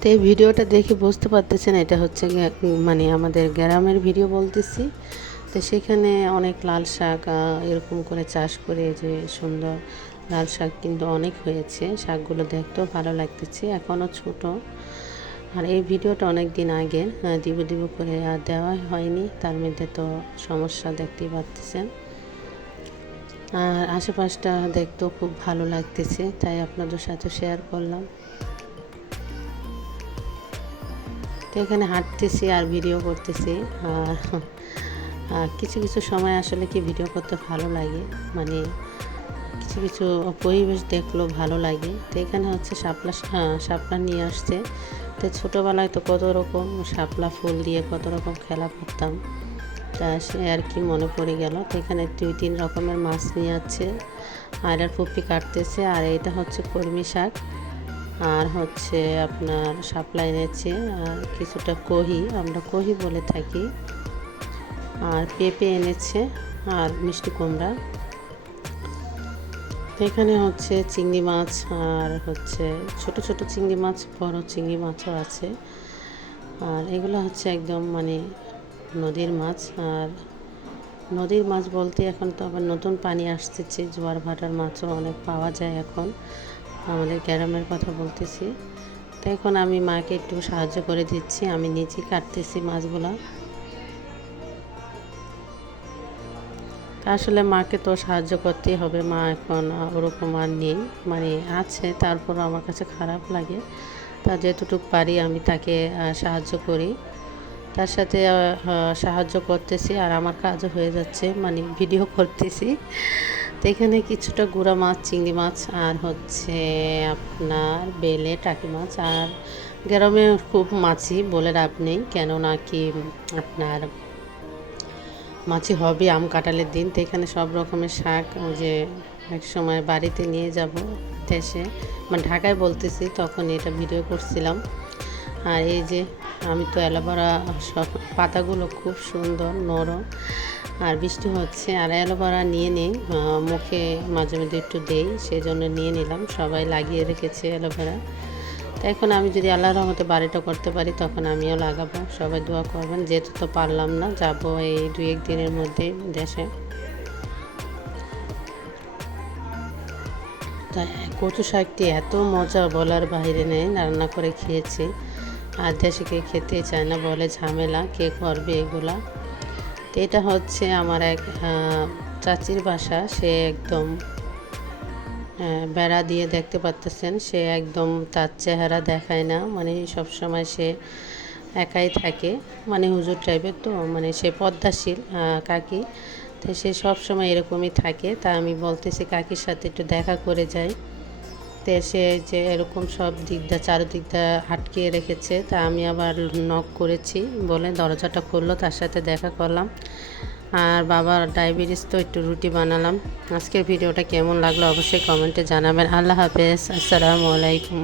তো এই ভিডিওটা দেখে বুঝতে পারতেছেন, এটা হচ্ছে মানে আমাদের গ্রামের ভিডিও বলতেছি। তো সেখানে অনেক লাল শাক এরকম করে চাষ করে যে সুন্দর লাল শাক কিন্তু অনেক হয়েছে। শাকগুলো দেখতেও ভালো লাগতেছে, এখনও ছোট। আর এই ভিডিওটা অনেক দিন আগে দিব দিব করে আর দেওয়া হয়নি, তার মধ্যে তো সমস্যা দেখতেই পাচ্ছেন। আর আশেপাশটা দেখতেও খুব ভালো লাগতেছে, তাই আপনাদের সাথে শেয়ার করলাম। তো এখানে হাঁটতেছি আর ভিডিও করতেছি। আর কিছু কিছু সময় আসলে কি ভিডিও করতে ভালো লাগে? মানে কিছু কিছু পরিবেশ দেখল ভালো লাগে। তো এখানে হচ্ছে শাপলা শাপলা নিয়ে আসছে। তো ছোটোবেলায় তো কত রকম শাপলা ফুল দিয়ে কত রকম খেলা করতাম। তা সে আর কি মনে পড়ে গেল। তো এখানে দুই, তিন রকমের মাছ নিয়ে আছে আর আর পুপি কাটতেছে। আর এটা হচ্ছে কর্মী শাক। আর হচ্ছে আপনার সাপ্লাই এনেছে আর কিছুটা কহি, আমরা কহি বলে থাকি। আর পেঁপে এনেছে আর মিষ্টি কুমড়া। এখানে হচ্ছে চিংড়ি মাছ আর হচ্ছে ছোট ছোট চিংড়ি মাছ, বড় চিংড়ি মাছও আছে। আর এগুলো হচ্ছে একদম মানে নদীর মাছ। আর নদীর মাছ বলতে এখন তো আবার নতুন পানি আসতেছে, জোয়ার ভাটার মাছও অনেক পাওয়া যায় এখন। আমাদের গ্রামের কথা বলতেছি। তো এখন আমি মাকে একটু সাহায্য করে দিচ্ছি। আমি নিজেই কাটতেছি মাছগুলো। আসলে মাকে তো সাহায্য করতেই হবে। মা এখন ওরকম আর নেই। মানে আছে, তারপরও আমার কাছে খারাপ লাগে। তা যেতটুকু পারি আমি তাকে সাহায্য করি। তার সাথে সাহায্য করতেছি আর আমার কাজও হয়ে যাচ্ছে। মানে ভিডিও করতেছি। তো এখানে কিছুটা গুঁড়া মাছ, চিংড়ি মাছ আর হচ্ছে আপনার বেলে টাকি মাছ। আর গ্রামে খুব মাছি বলে লাভ নেই কেন কি আপনার মাছি হবে আম কাঁঠালের দিন। তো এখানে সব রকমের শাক ওই যে এক সময় বাড়িতে নিয়ে যাব দেশে। মানে ঢাকায় বলতেছি, তখন এটা ভিডিও করছিলাম। আর এই যে আমি তো অ্যালোভেরা সব পাতাগুলো খুব সুন্দর নরম। আর বৃষ্টি হচ্ছে, আর অ্যালোভেরা নিয়ে নেই মুখে মাঝে মাঝে একটু দেই সেই জন্য নিয়ে নিলাম। সবাই লাগিয়ে রেখেছে অ্যালোভেরা। তো এখন আমি যদি আল্লাহর রহমতে বাড়িটা করতে পারি, তখন আমিও লাগাবো। সবাই দোয়া করবেন যেহেতু তো পারলাম না, যাব এই দুই এক দিনের মধ্যে দেশে। তা কচু শাকটি এত মজা বলার বাইরে নেই, রান্না করে খেয়েছি। আর দেশে খেতে চায় না বলে ঝামেলা, কে করবে এগুলা? তো এটা হচ্ছে আমার এক চাচির বাসা। সে একদম বেড়া দিয়ে দেখতে পারতেছেন। সে একদম তার চেহারা দেখায় না। মানে সব সময় সে একাই থাকে। মানে হুজুর টাইপের তো মানে সে পদ্মাশীল কাকি। তো সে সব সময় এরকমই থাকে। তা আমি বলতেছি কাকির সাথে একটু দেখা করে যাই। তো সে যে এরকম সব দিকটা চারদিকটা আটকিয়ে রেখেছে, তা আমি আবার নক করেছি, বলে দরজাটা খুললো, তার সাথে দেখা করলাম। আর বাবার ডায়াবেটিস তো একটু রুটি বানালাম। আজকের ভিডিওটা কেমন লাগল অবশ্যই কমেন্টে জানাবেন। আল্লাহ হাফেজ, আসসালামু আলাইকুম।